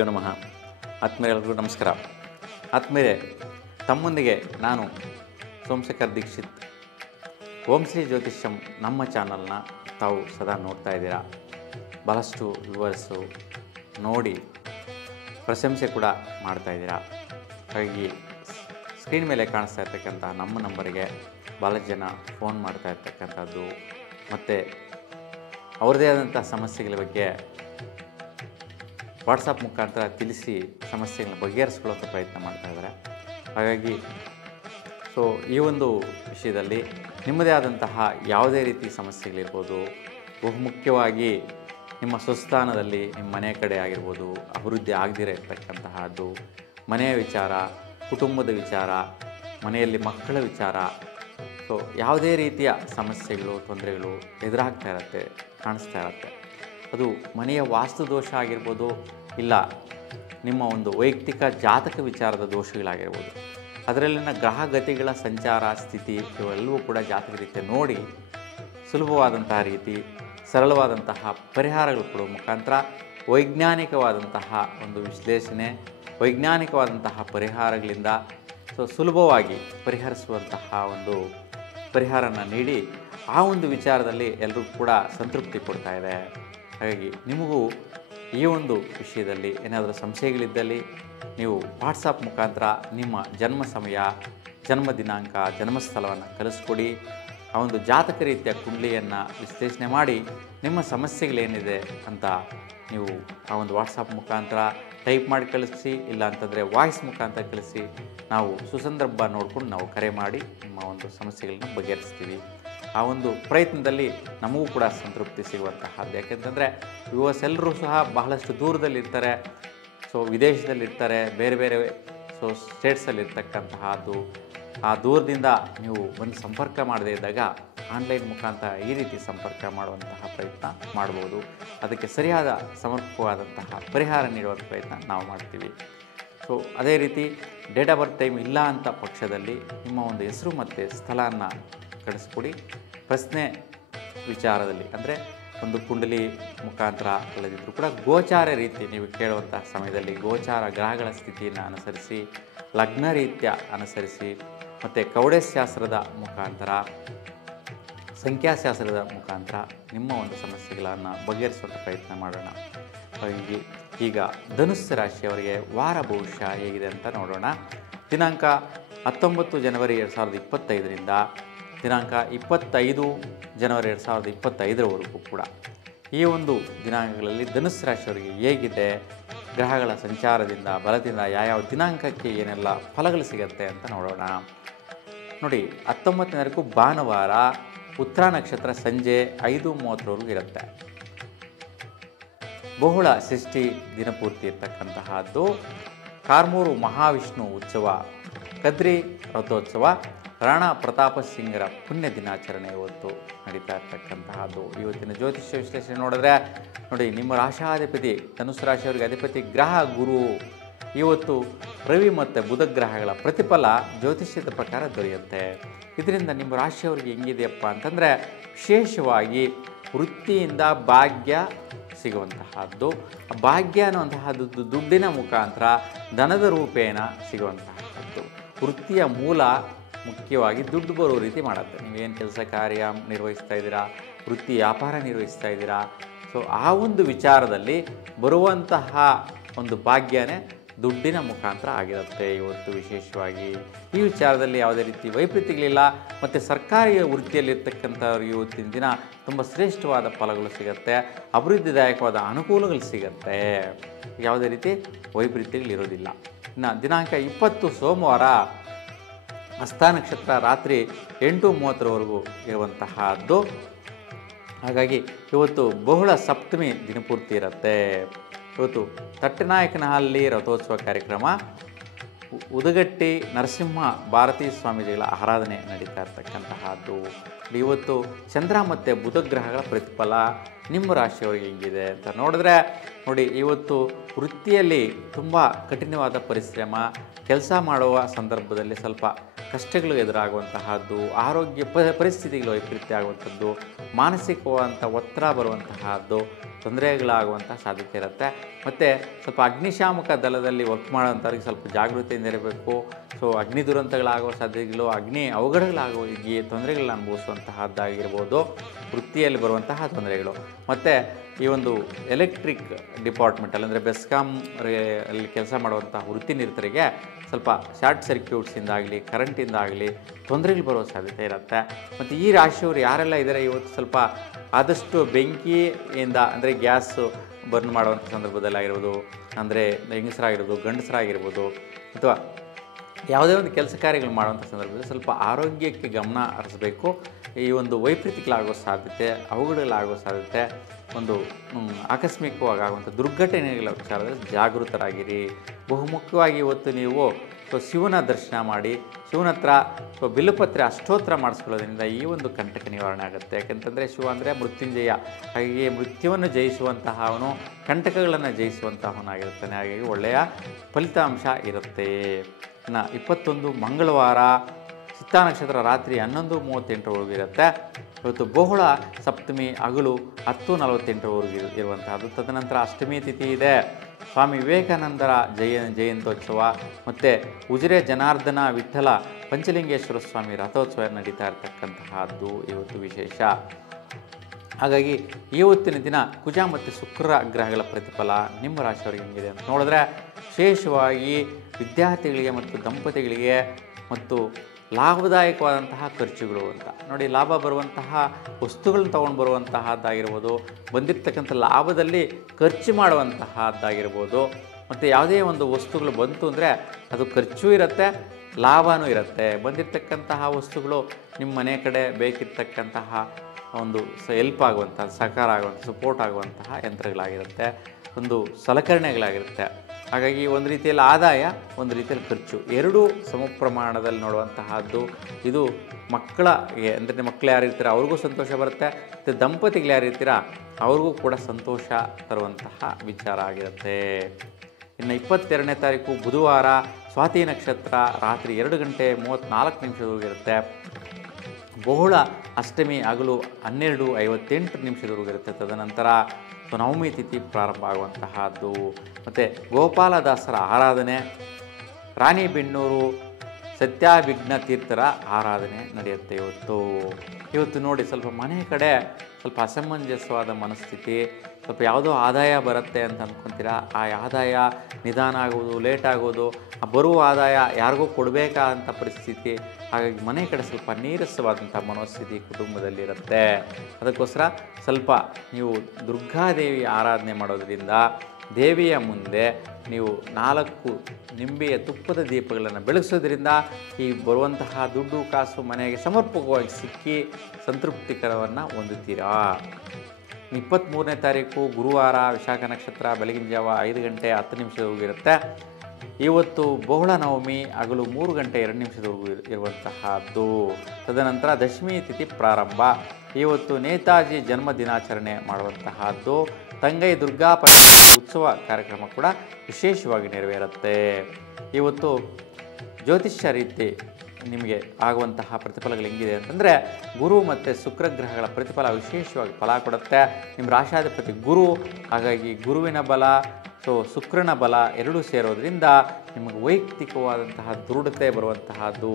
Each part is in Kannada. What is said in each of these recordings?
ಶ್ರೀಗುರುಭ್ಯೋ ನಮಃ. ಆತ್ಮೀಯರಿಗೂ ನಮಸ್ಕಾರ. ಆತ್ಮೀಯರೇ, ತಮ್ಮೊಂದಿಗೆ ನಾನು ಸೋಮಶೇಖರ್ ದೀಕ್ಷಿತ್. ಓಂ ಶ್ರೀ ಜ್ಯೋತಿಷ್ಯಂ ನಮ್ಮ ಚಾನಲ್ನ ತಾವು ಸದಾ ನೋಡ್ತಾ ಇದ್ದೀರಾ. ಬಹಳಷ್ಟು ವ್ಯೂವರ್ಸು ನೋಡಿ ಪ್ರಶಂಸೆ ಕೂಡ ಮಾಡ್ತಾ ಇದ್ದೀರಾ. ಹಾಗಾಗಿ ಸ್ಕ್ರೀನ್ ಮೇಲೆ ಕಾಣಿಸ್ತಾ ಇರ್ತಕ್ಕಂಥ ನಮ್ಮ ನಂಬರಿಗೆ ಭಾಳಷ್ಟು ಜನ ಫೋನ್ ಮಾಡ್ತಾ ಇರ್ತಕ್ಕಂಥದ್ದು ಮತ್ತು ಅವ್ರದ್ದೇ ಆದಂಥ ಸಮಸ್ಯೆಗಳ ಬಗ್ಗೆ ವಾಟ್ಸಪ್ ಮುಖಾಂತರ ತಿಳಿಸಿ ಸಮಸ್ಯೆಗಳನ್ನ ಬಗೆಹರಿಸ್ಕೊಳ್ಳೋಕ್ಕೆ ಪ್ರಯತ್ನ ಮಾಡ್ತಾಯಿದ್ದಾರೆ. ಹಾಗಾಗಿ ಈ ಒಂದು ವಿಷಯದಲ್ಲಿ ನಿಮ್ಮದೇ ಆದಂತಹ ಯಾವುದೇ ರೀತಿ ಸಮಸ್ಯೆಗಳಿರ್ಬೋದು, ಬಹುಮುಖ್ಯವಾಗಿ ನಿಮ್ಮ ಸ್ವಸ್ಥಾನದಲ್ಲಿ ನಿಮ್ಮ ಮನೆ ಕಡೆ ಆಗಿರ್ಬೋದು, ಅಭಿವೃದ್ಧಿ ಆಗದಿರೋ ಇರ್ತಕ್ಕಂತಹದ್ದು, ಮನೆಯ ವಿಚಾರ, ಕುಟುಂಬದ ವಿಚಾರ, ಮನೆಯಲ್ಲಿ ಮಕ್ಕಳ ವಿಚಾರ, ಯಾವುದೇ ರೀತಿಯ ಸಮಸ್ಯೆಗಳು, ತೊಂದರೆಗಳು ಎದುರಾಗ್ತಾ ಇರುತ್ತೆ, ಕಾಣಿಸ್ತಾ ಇರುತ್ತೆ. ಅದು ಮನೆಯ ವಾಸ್ತು ದೋಷ ಆಗಿರ್ಬೋದು, ಇಲ್ಲ ನಿಮ್ಮ ಒಂದು ವೈಯಕ್ತಿಕ ಜಾತಕ ವಿಚಾರದ ದೋಷಗಳಾಗಿರ್ಬೋದು, ಅದರಲ್ಲಿನ ಗ್ರಹಗತಿಗಳ ಸಂಚಾರ ಸ್ಥಿತಿ ಇವೆಲ್ಲವೂ ಕೂಡ ಜಾತಕ ರೀತಿ ನೋಡಿ ಸುಲಭವಾದಂತಹ ರೀತಿ, ಸರಳವಾದಂತಹ ಪರಿಹಾರಗಳು ಕೊಡುವ ಮುಖಾಂತರ ವೈಜ್ಞಾನಿಕವಾದಂತಹ ಒಂದು ವಿಶ್ಲೇಷಣೆ, ವೈಜ್ಞಾನಿಕವಾದಂತಹ ಪರಿಹಾರಗಳಿಂದ ಸುಲಭವಾಗಿ ಪರಿಹರಿಸುವಂತಹ ಒಂದು ಪರಿಹಾರನ ನೀಡಿ ಆ ಒಂದು ವಿಚಾರದಲ್ಲಿ ಎಲ್ಲರೂ ಕೂಡ ಸಂತೃಪ್ತಿ ಕೊಡ್ತಾ ಇದೆ. ಹಾಗಾಗಿ ನಿಮಗೂ ಈ ಒಂದು ವಿಷಯದಲ್ಲಿ ಏನಾದರೂ ಸಂಶಯಗಳಿದ್ದಲ್ಲಿ ನೀವು ವಾಟ್ಸಪ್ ಮುಖಾಂತರ ನಿಮ್ಮ ಜನ್ಮ ಸಮಯ, ಜನ್ಮ ದಿನಾಂಕ, ಜನ್ಮಸ್ಥಳವನ್ನು ಕಳಿಸ್ಕೊಡಿ. ಆ ಒಂದು ಜಾತಕ ರೀತಿಯ ಕುಂಡಲಿಯನ್ನು ವಿಶ್ಲೇಷಣೆ ಮಾಡಿ ನಿಮ್ಮ ಸಮಸ್ಯೆಗಳೇನಿದೆ ಅಂತ ನೀವು ಆ ಒಂದು ವಾಟ್ಸಪ್ ಮುಖಾಂತರ ಟೈಪ್ ಮಾಡಿ ಕಳಿಸಿ, ಇಲ್ಲ ಅಂತಂದರೆ ವಾಯ್ಸ್ ಮುಖಾಂತರ ಕಳಿಸಿ. ನಾವು ಸುಸಂದರ್ಭ ನೋಡ್ಕೊಂಡು ನಾವು ಕರೆ ಮಾಡಿ ನಿಮ್ಮ ಒಂದು ಸಮಸ್ಯೆಗಳನ್ನ ಬಗೆಹರಿಸ್ತೀವಿ. ಆ ಒಂದು ಪ್ರಯತ್ನದಲ್ಲಿ ನಮಗೂ ಕೂಡ ಸಂತೃಪ್ತಿ ಸಿಗುವಂತಹದ್ದು. ಯಾಕೆಂತಂದರೆ ವ್ಯೂವರ್ಸ್ ಎಲ್ಲರೂ ಸಹ ಬಹಳಷ್ಟು ದೂರದಲ್ಲಿರ್ತಾರೆ, ವಿದೇಶದಲ್ಲಿರ್ತಾರೆ, ಬೇರೆ ಬೇರೆ ಸ್ಟೇಟ್ಸಲ್ಲಿರ್ತಕ್ಕಂತಹದ್ದು. ಆ ದೂರದಿಂದ ನೀವು ಒಂದು ಸಂಪರ್ಕ ಮಾಡದೇ ಇದ್ದಾಗ ಆನ್ಲೈನ್ ಮುಖಾಂತರ ಈ ರೀತಿ ಸಂಪರ್ಕ ಮಾಡುವಂತಹ ಪ್ರಯತ್ನ ಮಾಡ್ಬೋದು. ಅದಕ್ಕೆ ಸರಿಯಾದ ಸಮರ್ಪಕವಾದಂತಹ ಪರಿಹಾರ ನೀಡುವಂಥ ಪ್ರಯತ್ನ ನಾವು ಮಾಡ್ತೀವಿ. ಅದೇ ರೀತಿ ಡೇಟ್ ಆಫ್ ಬರ್ತ್ ಟೈಮ್ ಇಲ್ಲ ಅಂತ ಪಕ್ಷದಲ್ಲಿ ನಿಮ್ಮ ಒಂದು ಹೆಸರು ಮತ್ತು ಸ್ಥಳನ ಕಳಿಸ್ಕೊಡಿ. ಪ್ರಶ್ನೆ ವಿಚಾರದಲ್ಲಿ ಅಂದರೆ ಒಂದು ಕುಂಡಲಿ ಮುಖಾಂತರ ಅಲ್ಲದಿದ್ದರೂ ಕೂಡ ಗೋಚಾರ ರೀತಿ ನೀವು ಕೇಳುವಂಥ ಸಮಯದಲ್ಲಿ ಗೋಚಾರ ಗ್ರಹಗಳ ಸ್ಥಿತಿಯನ್ನು ಅನುಸರಿಸಿ, ಲಗ್ನ ರೀತ್ಯ ಅನುಸರಿಸಿ, ಮತ್ತು ಕವಡೆಶಾಸ್ತ್ರದ ಮುಖಾಂತರ, ಸಂಖ್ಯಾಶಾಸ್ತ್ರದ ಮುಖಾಂತರ ನಿಮ್ಮ ಒಂದು ಸಮಸ್ಯೆಗಳನ್ನು ಬಗೆಹರಿಸುವಂಥ ಪ್ರಯತ್ನ ಮಾಡೋಣ. ಹಾಗಾಗಿ ಈಗ ಧನುಸ್ಸು ರಾಶಿಯವರಿಗೆ ವಾರ ಭವಿಷ್ಯ ಹೇಗಿದೆ ಅಂತ ನೋಡೋಣ. ದಿನಾಂಕ 19 ಜನವರಿ 2025ರಿಂದ ದಿನಾಂಕ 25 ಜನವರಿ 2025ರವರೆಗೂ ಕೂಡ ಈ ಒಂದು ದಿನಾಂಕಗಳಲ್ಲಿ ಧನುಸ್ಸು ರಾಶಿಯವರಿಗೆ ಹೇಗಿದೆ, ಗ್ರಹಗಳ ಸಂಚಾರದಿಂದ ಬಲದಿಂದ ಯಾವ್ಯಾವ ದಿನಾಂಕಕ್ಕೆ ಏನೆಲ್ಲ ಫಲಗಳು ಸಿಗುತ್ತೆ ಅಂತ ನೋಡೋಣ. ನೋಡಿ, 19ನೇವರೆಗೂ ಭಾನುವಾರ, ಉತ್ತರ ನಕ್ಷತ್ರ ಸಂಜೆ 5:30ವರೆಗೂ ಇರುತ್ತೆ. ಬಹುಳ ಷಷ್ಠಿ ದಿನಪೂರ್ತಿ ಇರ್ತಕ್ಕಂತಹದ್ದು. ಕಾರ್ಮೂರು ಮಹಾವಿಷ್ಣು ಉತ್ಸವ, ಕದ್ರಿ ರಥೋತ್ಸವ, ರಾಣಾ ಪ್ರತಾಪ ಸಿಂಗರ ಪುಣ್ಯ ದಿನಾಚರಣೆ ಇವತ್ತು ನಡೀತಾ ಇರ್ತಕ್ಕಂತಹದ್ದು. ಇವತ್ತಿನ ಜ್ಯೋತಿಷ್ಯ ವಿಶ್ಲೇಷಣೆ ನೋಡಿದ್ರೆ ನೋಡಿ, ನಿಮ್ಮ ರಾಶಾಧಿಪತಿ ಧನುಸ್ಸು ರಾಶಿಯವರಿಗೆ ಅಧಿಪತಿ ಗ್ರಹ ಗುರು. ಇವತ್ತು ರವಿ ಮತ್ತು ಬುಧ ಗ್ರಹಗಳ ಪ್ರತಿಫಲ ಜ್ಯೋತಿಷ್ಯದ ಪ್ರಕಾರ ದೊರೆಯುತ್ತೆ. ಇದರಿಂದ ನಿಮ್ಮ ರಾಶಿಯವರಿಗೆ ಹೆಂಗಿದೆಯಪ್ಪ ಅಂತಂದರೆ, ವಿಶೇಷವಾಗಿ ವೃತ್ತಿಯಿಂದ ಭಾಗ್ಯ ಸಿಗುವಂತಹದ್ದು. ಭಾಗ್ಯ ಅನ್ನುವಂತಹದ್ದು ದುಡ್ಡಿನ ಮುಖಾಂತರ ಧನದ ರೂಪೇಣ ಸಿಗುವಂತಹದ್ದು. ವೃತ್ತಿಯ ಮೂಲ ಮುಖ್ಯವಾಗಿ ದುಡ್ಡು ಬರೋ ರೀತಿ ಮಾಡುತ್ತೆ. ನೀವೇನು ಕೆಲಸ ಕಾರ್ಯ ನಿರ್ವಹಿಸ್ತಾ ಇದ್ದೀರಾ, ವೃತ್ತಿ ವ್ಯಾಪಾರ ನಿರ್ವಹಿಸ್ತಾ ಇದ್ದೀರಾ, ಆ ಒಂದು ವಿಚಾರದಲ್ಲಿ ಬರುವಂತಹ ಒಂದು ಭಾಗ್ಯನೇ ದುಡ್ಡಿನ ಮುಖಾಂತರ ಆಗಿರುತ್ತೆ ಇವತ್ತು. ವಿಶೇಷವಾಗಿ ಈ ವಿಚಾರದಲ್ಲಿ ಯಾವುದೇ ರೀತಿ ವೈಪರೀತ್ಯಗಳಿಲ್ಲ. ಮತ್ತು ಸರ್ಕಾರಿ ವೃತ್ತಿಯಲ್ಲಿರ್ತಕ್ಕಂಥವ್ರಿಗೆ ಇವತ್ತಿನ ದಿನ ತುಂಬ ಶ್ರೇಷ್ಠವಾದ ಫಲಗಳು ಸಿಗುತ್ತೆ, ಅಭಿವೃದ್ಧಿದಾಯಕವಾದ ಅನುಕೂಲಗಳು ಸಿಗುತ್ತೆ. ಯಾವುದೇ ರೀತಿ ವೈಪರೀತ್ಯಗಳಿರೋದಿಲ್ಲ. ಇನ್ನು ದಿನಾಂಕ 20 ಸೋಮವಾರ, ಹಸ್ತ ನಕ್ಷತ್ರ ರಾತ್ರಿ 8:30ರವರೆಗೂ ಇರುವಂತಹದ್ದು. ಹಾಗಾಗಿ ಇವತ್ತು ಬಹುಳ ಸಪ್ತಮಿ ದಿನಪೂರ್ತಿ ಇರುತ್ತೆ. ಇವತ್ತು ತಟ್ಟನಾಯಕನಹಳ್ಳಿ ರಥೋತ್ಸವ ಕಾರ್ಯಕ್ರಮ, ಉದಗಟ್ಟಿ ನರಸಿಂಹ ಭಾರತೀ ಸ್ವಾಮೀಜಿಗಳ ಆರಾಧನೆ ನಡೀತಾ ಇರ್ತಕ್ಕಂತಹದ್ದು. ಇವತ್ತು ಚಂದ್ರ ಮತ್ತು ಬುಧ ಗ್ರಹಗಳ ಪ್ರತಿಫಲ ನಿಮ್ಮ ರಾಶಿಯವರಿಗೆ ಹೆಂಗಿದೆ ಅಂತ ನೋಡಿದ್ರೆ ನೋಡಿ, ಇವತ್ತು ವೃತ್ತಿಯಲ್ಲಿ ತುಂಬ ಕಠಿಣವಾದ ಪರಿಶ್ರಮ, ಕೆಲಸ ಮಾಡುವ ಸಂದರ್ಭದಲ್ಲಿ ಸ್ವಲ್ಪ ಕಷ್ಟಗಳು ಎದುರಾಗುವಂತಹದ್ದು, ಆರೋಗ್ಯ ಪರಿಸ್ಥಿತಿಗಳು ವೈಪರೀತ್ಯ ಆಗುವಂಥದ್ದು, ಮಾನಸಿಕವಾದಂಥ ಒತ್ತಡ ಬರುವಂತಹದ್ದು, ತೊಂದರೆಗಳಾಗುವಂಥ ಸಾಧ್ಯತೆ ಇರುತ್ತೆ. ಮತ್ತು ಸ್ವಲ್ಪ ಅಗ್ನಿಶಾಮಕ ದಳದಲ್ಲಿ ವರ್ಕ್ ಮಾಡೋವಂಥವ್ರಿಗೆ ಸ್ವಲ್ಪ ಜಾಗೃತಿಯಿಂದ ಇರಬೇಕು. ಸೊ ಅಗ್ನಿ ದುರಂತಗಳಾಗುವ ಸಾಧ್ಯತೆಗಳು, ಅಗ್ನಿ ಅವಘಡಗಳಾಗುವ ಈ ತೊಂದರೆಗಳನ್ನ ಅನುಭವಿಸುವಂತಹದ್ದಾಗಿರ್ಬೋದು, ವೃತ್ತಿಯಲ್ಲಿ ಬರುವಂತಹ ತೊಂದರೆಗಳು. ಮತ್ತು ಈ ಒಂದು ಎಲೆಕ್ಟ್ರಿಕ್ ಡಿಪಾರ್ಟ್ಮೆಂಟಲ್ಲಿ ಅಂದರೆ ಬೆಸ್ಕಾಂ ಅಲ್ಲಿ ಕೆಲಸ ಮಾಡುವಂಥ ವೃತ್ತಿನಿರತರಿಗೆ ಸ್ವಲ್ಪ ಶಾರ್ಟ್ ಸರ್ಕ್ಯೂಟ್ಸಿಂದಾಗಲಿ ಕರೆಂಟಿಂದಾಗಲಿ ತೊಂದರೆಗಳು ಬರೋ ಸಾಧ್ಯತೆ ಇರುತ್ತೆ. ಮತ್ತು ಈ ರಾಶಿಯವರು ಯಾರೆಲ್ಲ ಇದ್ದಾರೆ ಇವತ್ತು ಸ್ವಲ್ಪ ಆದಷ್ಟು ಬೆಂಕಿಯಿಂದ ಅಂದರೆ ಗ್ಯಾಸು ಬರ್ನ್ ಮಾಡುವಂಥ ಸಂದರ್ಭದಲ್ಲಿ ಆಗಿರ್ಬೋದು, ಅಂದರೆ ಹೆಂಗಸರಾಗಿರ್ಬೋದು ಗಂಡಸರಾಗಿರ್ಬೋದು, ಅಥವಾ ಯಾವುದೇ ಒಂದು ಕೆಲಸ ಕಾರ್ಯಗಳು ಮಾಡುವಂಥ ಸಂದರ್ಭದಲ್ಲಿ ಸ್ವಲ್ಪ ಆರೋಗ್ಯಕ್ಕೆ ಗಮನ ಹರಿಸಬೇಕು. ಈ ಒಂದು ವೈಪರೀತ್ಯಗಳಾಗೋ ಸಾಧ್ಯತೆ, ಅವಘಡಗಳಾಗೋ ಸಾಧ್ಯತೆ, ಒಂದು ಆಕಸ್ಮಿಕವಾಗಿ ಆಗುವಂಥ ದುರ್ಘಟನೆಗಳ ವಿಚಾರದಲ್ಲಿ ಜಾಗೃತರಾಗಿರಿ. ಬಹುಮುಖ್ಯವಾಗಿ ಇವತ್ತು ನೀವು ಶಿವನ ದರ್ಶನ ಮಾಡಿ, ಶಿವನ ಹತ್ರ ಬಿಲ್ಲುಪತ್ರೆ ಅಷ್ಟೋತ್ತರ ಮಾಡಿಸ್ಕೊಳ್ಳೋದ್ರಿಂದ ಈ ಒಂದು ಕಂಟಕ ನಿವಾರಣೆ ಆಗುತ್ತೆ. ಯಾಕೆಂತಂದರೆ ಶಿವ ಅಂದರೆ ಮೃತ್ಯುಂಜಯ, ಹಾಗಾಗಿ ಮೃತ್ಯುವನ್ನು ಜಯಿಸುವಂತಹ ಅವನು ಕಂಟಕಗಳನ್ನು ಜಯಿಸುವಂತಹವನಾಗಿರ್ತಾನೆ. ಹಾಗಾಗಿ ಒಳ್ಳೆಯ ಫಲಿತಾಂಶ ಇರುತ್ತೆ. ಇನ್ನು 21 ಮಂಗಳವಾರ ಚಿತ್ತಾ ನಕ್ಷತ್ರ ರಾತ್ರಿ 11:38 ಇರುತ್ತೆ. ಇವತ್ತು ಬಹುಳ ಸಪ್ತಮಿ ಹಗಲು 10:48 ಇರುವಂತಹದ್ದು. ತದನಂತರ ಅಷ್ಟಮಿ ತಿಥಿ ಇದೆ. ಸ್ವಾಮಿ ವಿವೇಕಾನಂದರ ಜಯಂತ್ಯೋತ್ಸವ ಮತ್ತು ಉಜಿರೆ ಜನಾರ್ದನ ವಿಠ್ಠಲ ಪಂಚಲಿಂಗೇಶ್ವರ ಸ್ವಾಮಿ ರಥೋತ್ಸವ ನಡೀತಾ ಇರತಕ್ಕಂತಹದ್ದು ಇವತ್ತು ವಿಶೇಷ. ಹಾಗಾಗಿ ಇವತ್ತಿನ ದಿನ ಕುಜ ಮತ್ತು ಶುಕ್ರ ಗ್ರಹಗಳ ಪ್ರತಿಫಲ ನಿಮ್ಮ ರಾಶಿಯವರಿಗೆ ಹೆಂಗಿದೆ ಅಂತ ನೋಡಿದ್ರೆ, ವಿಶೇಷವಾಗಿ ವಿದ್ಯಾರ್ಥಿಗಳಿಗೆ ಮತ್ತು ದಂಪತಿಗಳಿಗೆ ಮತ್ತು ಲಾಭದಾಯಕವಾದಂತಹ ಖರ್ಚುಗಳು ಅಂತ ನೋಡಿ, ಲಾಭ ಬರುವಂತಹ ವಸ್ತುಗಳನ್ನ ತೊಗೊಂಡು ಬರುವಂತಹದ್ದಾಗಿರ್ಬೋದು, ಬಂದಿರತಕ್ಕಂಥ ಲಾಭದಲ್ಲಿ ಖರ್ಚು ಮಾಡುವಂತಹದ್ದಾಗಿರ್ಬೋದು, ಮತ್ತು ಯಾವುದೇ ಒಂದು ವಸ್ತುಗಳು ಬಂತು ಅಂದರೆ ಅದು ಖರ್ಚು ಇರುತ್ತೆ, ಲಾಭವೂ ಇರುತ್ತೆ. ಬಂದಿರತಕ್ಕಂತಹ ವಸ್ತುಗಳು ನಿಮ್ಮ ಮನೆ ಕಡೆ ಬೇಕಿರ್ತಕ್ಕಂತಹ ಒಂದು ಹೆಲ್ಪ್ ಆಗುವಂತಹ, ಸಹಕಾರ ಆಗುವಂಥ, ಸಪೋರ್ಟ್ ಆಗುವಂತಹ ಯಂತ್ರಗಳಾಗಿರುತ್ತೆ, ಒಂದು ಸಲಕರಣೆಗಳಾಗಿರುತ್ತೆ. ಹಾಗಾಗಿ ಒಂದು ರೀತಿಯಲ್ಲಿ ಆದಾಯ, ಒಂದು ರೀತಿಯಲ್ಲಿ ಖರ್ಚು, ಎರಡೂ ಸಮ ಪ್ರಮಾಣದಲ್ಲಿ ನೋಡುವಂತಹದ್ದು. ಇದು ಮಕ್ಕಳಿಗೆ ಅಂದರೆ ಮಕ್ಕಳು ಯಾರಿರ್ತೀರ ಅವ್ರಿಗೂ ಸಂತೋಷ ಬರುತ್ತೆ, ಮತ್ತು ದಂಪತಿಗಳು ಯಾರಿರ್ತೀರ ಅವ್ರಿಗೂ ಕೂಡ ಸಂತೋಷ ತರುವಂತಹ ವಿಚಾರ ಆಗಿರುತ್ತೆ. ಇನ್ನು 22ನೇ ತಾರೀಕು ಬುಧವಾರ ಸ್ವಾತಿ ನಕ್ಷತ್ರ ರಾತ್ರಿ 2:34 ಇರುತ್ತೆ. ಬಹುಳ ಅಷ್ಟಮಿ ಹಗಲು 12:58 ಇರುತ್ತೆ. ತದನಂತರ ನವಮಿ ತಿಥಿ ಪ್ರಾರಂಭ ಆಗುವಂತಹದ್ದು. ಮತ್ತು ಗೋಪಾಲದಾಸರ ಆರಾಧನೆ, ರಾಣಿಬೆನ್ನೂರು ಸತ್ಯಾಭಿಘ್ನ ತೀರ್ಥರ ಆರಾಧನೆ ನಡೆಯುತ್ತೆ ಇವತ್ತು ನೋಡಿ, ಸ್ವಲ್ಪ ಮನೆ ಕಡೆ ಸ್ವಲ್ಪ ಅಸಮಂಜಸವಾದ ಮನಸ್ಥಿತಿ, ಸ್ವಲ್ಪ ಯಾವುದೋ ಆದಾಯ ಬರುತ್ತೆ ಅಂತ ಅಂದ್ಕೊತೀರಾ, ಆ ಆದಾಯ ನಿಧಾನ ಆಗೋದು, ಲೇಟ್ ಆಗೋದು, ಆ ಬರುವ ಆದಾಯ ಯಾರಿಗೂ ಕೊಡಬೇಕಾ ಅಂತ ಪರಿಸ್ಥಿತಿ. ಹಾಗಾಗಿ ಮನೆ ಕಡೆ ಸ್ವಲ್ಪ ನೀರಸವಾದಂಥ ಮನೋಸ್ಥಿತಿ ಕುಟುಂಬದಲ್ಲಿರುತ್ತೆ. ಅದಕ್ಕೋಸ್ಕರ ಸ್ವಲ್ಪ ನೀವು ದುರ್ಗಾದೇವಿ ಆರಾಧನೆ ಮಾಡೋದ್ರಿಂದ, ದೇವಿಯ ಮುಂದೆ ನೀವು 4 ನಿಂಬೆಯ ತುಪ್ಪದ ದೀಪಗಳನ್ನು ಬೆಳಗಿಸೋದ್ರಿಂದ ಈ ಬರುವಂತಹ ದುಡ್ಡು ಕಾಸು ಮನೆಗೆ ಸಮರ್ಪಕವಾಗಿ ಸಿಕ್ಕಿ ಸಂತೃಪ್ತಿಕರವನ್ನು ಹೊಂದುತ್ತೀರಾ. 23ನೇ ತಾರೀಕು ಗುರುವಾರ ವಿಶಾಖ ನಕ್ಷತ್ರ ಬೆಳಗಿನ ಜಾವ 5:10 ಇರುತ್ತೆ. ಇವತ್ತು ಬಹುಳ ನವಮಿ ಹಗಲು 3:02 ಇರುವಂತಹದ್ದು. ತದನಂತರ ದಶಮಿ ತಿಥಿ ಪ್ರಾರಂಭ. ಇವತ್ತು ನೇತಾಜಿ ಜನ್ಮ ದಿನಾಚರಣೆ ಮಾಡುವಂತಹದ್ದು. ತಂಗೈ ದುರ್ಗಾ ಉತ್ಸವ ಕಾರ್ಯಕ್ರಮ ಕೂಡ ವಿಶೇಷವಾಗಿ ನೆರವೇರುತ್ತೆ. ಇವತ್ತು ಜ್ಯೋತಿಷ್ಯ ರೀತಿ ನಿಮಗೆ ಆಗುವಂತಹ ಪ್ರತಿಫಲಗಳು ಹೆಂಗಿದೆ ಅಂತಂದರೆ, ಗುರು ಮತ್ತು ಶುಕ್ರ ಗ್ರಹಗಳ ಪ್ರತಿಫಲ ವಿಶೇಷವಾಗಿ ಫಲ ಕೊಡುತ್ತೆ. ನಿಮ್ಮ ರಾಶಾಧಿಪತಿ ಗುರು, ಹಾಗಾಗಿ ಗುರುವಿನ ಬಲ ಶುಕ್ರನ ಬಲ ಎರಡೂ ಸೇರೋದ್ರಿಂದ ನಿಮಗೆ ವೈಯಕ್ತಿಕವಾದಂತಹ ದೃಢತೆ ಬರುವಂತಹದ್ದು,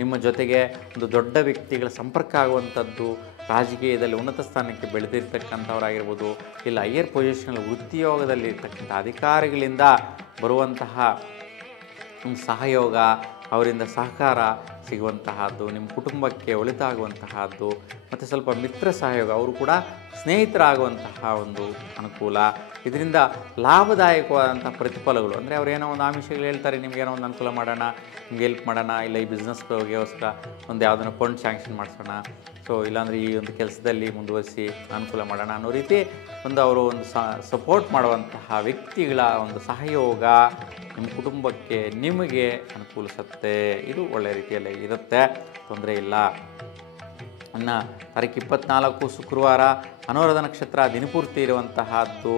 ನಿಮ್ಮ ಜೊತೆಗೆ ಒಂದು ದೊಡ್ಡ ವ್ಯಕ್ತಿಗಳ ಸಂಪರ್ಕ ಆಗುವಂಥದ್ದು, ರಾಜಕೀಯದಲ್ಲಿ ಉನ್ನತ ಸ್ಥಾನಕ್ಕೆ ಬೆಳೆದಿರ್ತಕ್ಕಂಥವರಾಗಿರ್ಬೋದು, ಇಲ್ಲ ಹೈಯರ್ ಪೊಸಿಷನಲ್ಲಿ ವೃತ್ತಿಯೋಗದಲ್ಲಿ ಇರ್ತಕ್ಕಂಥ ಅಧಿಕಾರಿಗಳಿಂದ ಬರುವಂತಹ ಸಹಯೋಗ, ಅವರಿಂದ ಸಹಕಾರ ಸಿಗುವಂತಹದ್ದು, ನಿಮ್ಮ ಕುಟುಂಬಕ್ಕೆ ಒಳಿತಾಗುವಂತಹದ್ದು, ಮತ್ತು ಸ್ವಲ್ಪ ಮಿತ್ರ ಸಹಯೋಗ, ಅವರು ಕೂಡ ಸ್ನೇಹಿತರಾಗುವಂತಹ ಒಂದು ಅನುಕೂಲ. ಇದರಿಂದ ಲಾಭದಾಯಕವಾದಂಥ ಪ್ರತಿಫಲಗಳು ಅಂದರೆ ಅವರೇನೋ ಒಂದು ಆಮಿಷಗಳು ಹೇಳ್ತಾರೆ, ನಿಮಗೇನೋ ಒಂದು ಅನುಕೂಲ ಮಾಡೋಣ, ನಿಮ್ಗೆ ಹೆಲ್ಪ್ ಮಾಡೋಣ, ಇಲ್ಲ ಈ ಬಿಸ್ನೆಸ್ಗೋಸ್ಕರ ಒಂದು ಯಾವುದನ್ನು ಫಂಡ್ ಸ್ಯಾಂಕ್ಷನ್ ಮಾಡಿಸೋಣ, ಇಲ್ಲಾಂದರೆ ಈ ಒಂದು ಕೆಲಸದಲ್ಲಿ ಮುಂದುವರಿಸಿ ಅನುಕೂಲ ಮಾಡೋಣ ಅನ್ನೋ ರೀತಿ ಅವರು ಒಂದು ಸಪೋರ್ಟ್ ಮಾಡುವಂತಹ ವ್ಯಕ್ತಿಗಳ ಒಂದು ಸಹಯೋಗ ನಿಮ್ಮ ಕುಟುಂಬಕ್ಕೆ ನಿಮಗೆ ಅನುಕೂಲಿಸುತ್ತೆ. ಇದು ಒಳ್ಳೆಯ ರೀತಿಯಲ್ಲಿ ಇರುತ್ತೆ, ತೊಂದರೆ ಇಲ್ಲ. ತಾರೀಕು 24 ಶುಕ್ರವಾರ ಅನುರಾಧ ನಕ್ಷತ್ರ ದಿನಪೂರ್ತಿ ಇರುವಂತಹದ್ದು.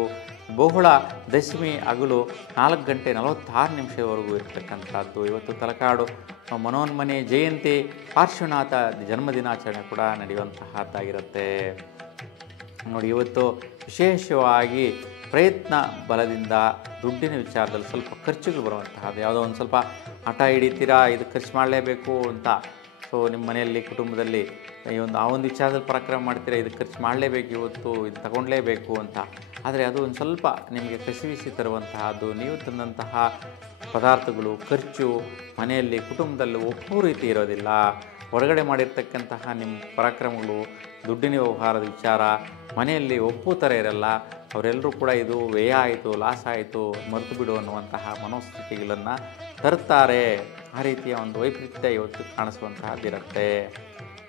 ಬಹುಳ ದಶಮಿ ಹಗಲು 4 ಗಂಟೆ 46 ನಿಮಿಷವರೆಗೂ ಇರತಕ್ಕಂಥದ್ದು. ಇವತ್ತು ತಲಕಾಡು ಮನೋನ್ಮನೆ ಜಯಂತಿ, ಪಾರ್ಶ್ವನಾಥ ಜನ್ಮದಿನಾಚರಣೆ ಕೂಡ ನಡೆಯುವಂತಹದ್ದಾಗಿರುತ್ತೆ. ನೋಡಿ, ಇವತ್ತು ವಿಶೇಷವಾಗಿ ಪ್ರಯತ್ನ ಬಲದಿಂದ ದುಡ್ಡಿನ ವಿಚಾರದಲ್ಲಿ ಸ್ವಲ್ಪ ಖರ್ಚುಗಳು ಬರುವಂತಹದ್ದು. ಯಾವುದೋ ಒಂದು ಸ್ವಲ್ಪ ಹಠ ಹಿಡಿತೀರಾ, ಇದು ಖರ್ಚು ಮಾಡಲೇಬೇಕು ಅಂತ. ಸೊ ನಿಮ್ಮ ಮನೆಯಲ್ಲಿ ಕುಟುಂಬದಲ್ಲಿ ಆ ಒಂದು ವಿಚಾರದಲ್ಲಿ ಪರಾಕ್ರಮ ಮಾಡ್ತೀರಾ, ಇದು ಖರ್ಚು ಮಾಡಲೇಬೇಕು, ಇವತ್ತು ಇದು ತಗೊಳ್ಳೇಬೇಕು ಅಂತ. ಆದರೆ ಅದು ಒಂದು ಸ್ವಲ್ಪ ನಿಮಗೆ ಕಸಿವಿಸಿ ತರುವಂತಹದ್ದು. ನೀವು ತಂದಂತಹ ಪದಾರ್ಥಗಳು ಖರ್ಚು ಮನೆಯಲ್ಲಿ ಕುಟುಂಬದಲ್ಲಿ ಒಪ್ಪೋ ರೀತಿ ಇರೋದಿಲ್ಲ. ಹೊರಗಡೆ ಮಾಡಿರ್ತಕ್ಕಂತಹ ನಿಮ್ಮ ಪರಾಕ್ರಮಗಳು, ದುಡ್ಡಿನ ವ್ಯವಹಾರದ ವಿಚಾರ ಮನೆಯಲ್ಲಿ ಒಪ್ಪೋ ಥರ ಇರಲ್ಲ. ಅವರೆಲ್ಲರೂ ಕೂಡ ಇದು ವ್ಯಯ ಆಯಿತು, ಲಾಸ್ ಆಯಿತು, ಮರೆತು ಬಿಡು ಅನ್ನುವಂತಹ ಮನೋಸ್ಥಿತಿಗಳನ್ನು ತರುತ್ತಾರೆ. ಆ ರೀತಿಯ ಒಂದು ವೈಪರೀತ್ಯ ಇವತ್ತು ಕಾಣಿಸುವಂತಹದ್ದಿರುತ್ತೆ.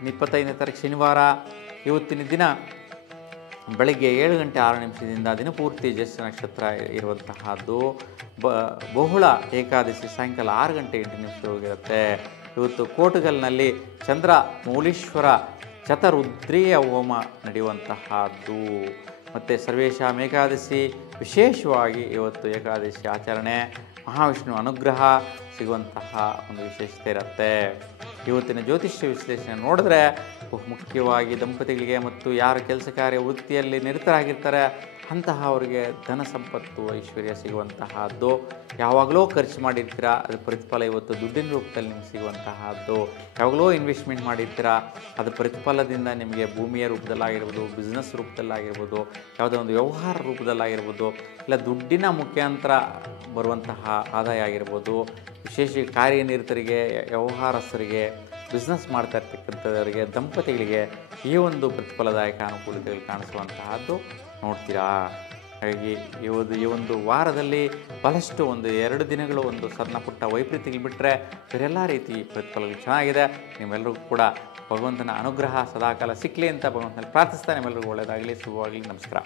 25ನೇ ತಾರೀಕು ಶನಿವಾರ. ಇವತ್ತಿನ ದಿನ ಬೆಳಗ್ಗೆ 7 ಗಂಟೆ 6 ನಿಮಿಷದಿಂದ ದಿನಪೂರ್ತಿ ಜ್ಯೇಷ್ಠ ನಕ್ಷತ್ರ ಇರುವಂತಹದ್ದು. ಬಹುಳ ಏಕಾದಶಿ ಸಾಯಂಕಾಲ 6 ಗಂಟೆ 8 ನಿಮಿಷವಾಗಿರುತ್ತೆ. ಇವತ್ತು ಕೋಟಗಲ್ನಲ್ಲಿ ಚಂದ್ರ ಮೌಲೀಶ್ವರ ಚತರುದ್ರೀಯ ಹೋಮ ನಡೆಯುವಂತಹದ್ದು. ಮತ್ತು ಸರ್ವೇಶಾಂ ಏಕಾದಶಿ, ವಿಶೇಷವಾಗಿ ಇವತ್ತು ಏಕಾದಶಿ ಆಚರಣೆ, ಮಹಾವಿಷ್ಣು ಅನುಗ್ರಹ ಸಿಗುವಂತಹ ಒಂದು ವಿಶೇಷತೆ ಇರುತ್ತೆ. ಇವತ್ತಿನ ಜ್ಯೋತಿಷ್ಯ ವಿಶ್ಲೇಷಣೆ ನೋಡಿದ್ರೆ ಮುಖ್ಯವಾಗಿ ದಂಪತಿಗಳಿಗೆ ಮತ್ತು ಯಾರು ಕೆಲಸ ಕಾರ್ಯ ವೃತ್ತಿಯಲ್ಲಿ ನಿರತರಾಗಿರ್ತಾರೆ ಅಂತಹವರಿಗೆ ಧನ ಸಂಪತ್ತು ಐಶ್ವರ್ಯ ಸಿಗುವಂತಹದ್ದು. ಯಾವಾಗಲೂ ಖರ್ಚು ಮಾಡಿರ್ತೀರಾ, ಅದು ಪ್ರತಿಫಲ ಇವತ್ತು ದುಡ್ಡಿನ ರೂಪದಲ್ಲಿ ನಿಮ್ಗೆ ಸಿಗುವಂತಹದ್ದು. ಯಾವಾಗಲೂ ಇನ್ವೆಸ್ಟ್ಮೆಂಟ್ ಮಾಡಿರ್ತೀರಾ, ಅದು ಪ್ರತಿಫಲದಿಂದ ನಿಮಗೆ ಭೂಮಿಯ ರೂಪದಲ್ಲಾಗಿರ್ಬೋದು, ಬಿಸ್ನೆಸ್ ರೂಪದಲ್ಲಾಗಿರ್ಬೋದು, ಯಾವುದೋ ಒಂದು ವ್ಯವಹಾರ ರೂಪದಲ್ಲಾಗಿರ್ಬೋದು, ಇಲ್ಲ ದುಡ್ಡಿನ ಮುಖಾಂತರ ಬರುವಂತಹ ಆದಾಯ ಆಗಿರ್ಬೋದು. ವಿಶೇಷ ಕಾರ್ಯನಿರತರಿಗೆ, ವ್ಯವಹಾರಸ್ಥರಿಗೆ, ಬಿಸ್ನೆಸ್ ಮಾಡ್ತಾ ಇರ್ತಕ್ಕಂಥವರಿಗೆ, ದಂಪತಿಗಳಿಗೆ ಈ ಒಂದು ಪ್ರತಿಫಲದಾಯಕ ಅನುಕೂಲತೆಗಳು ಕಾಣಿಸುವಂತಹದ್ದು ನೋಡ್ತೀರಾ. ಹಾಗಾಗಿ ಈ ಒಂದು ವಾರದಲ್ಲಿ ಬಹಳಷ್ಟು ಒಂದು 2 ದಿನಗಳು ಒಂದು ಸಣ್ಣ ಪುಟ್ಟ ವೈಪರೀತ್ಯಗಳು ಬಿಟ್ಟರೆ ಬೇರೆಲ್ಲ ರೀತಿ ಪ್ರತಿಫಲಗಳು ಚೆನ್ನಾಗಿದೆ. ನಿಮ್ಮೆಲ್ಲರಿಗೂ ಕೂಡ ಭಗವಂತನ ಅನುಗ್ರಹ ಸದಾಕಾಲ ಸಿಕ್ಕಲಿ ಅಂತ ಭಗವಂತನಲ್ಲಿ ಪ್ರಾರ್ಥಿಸ್ತಾ ನಿಮ್ಮೆಲ್ಲರಿಗೂ ಒಳ್ಳೆಯದಾಗಲಿ, ಶುಭವಾಗಲಿ. ನಮಸ್ಕಾರ.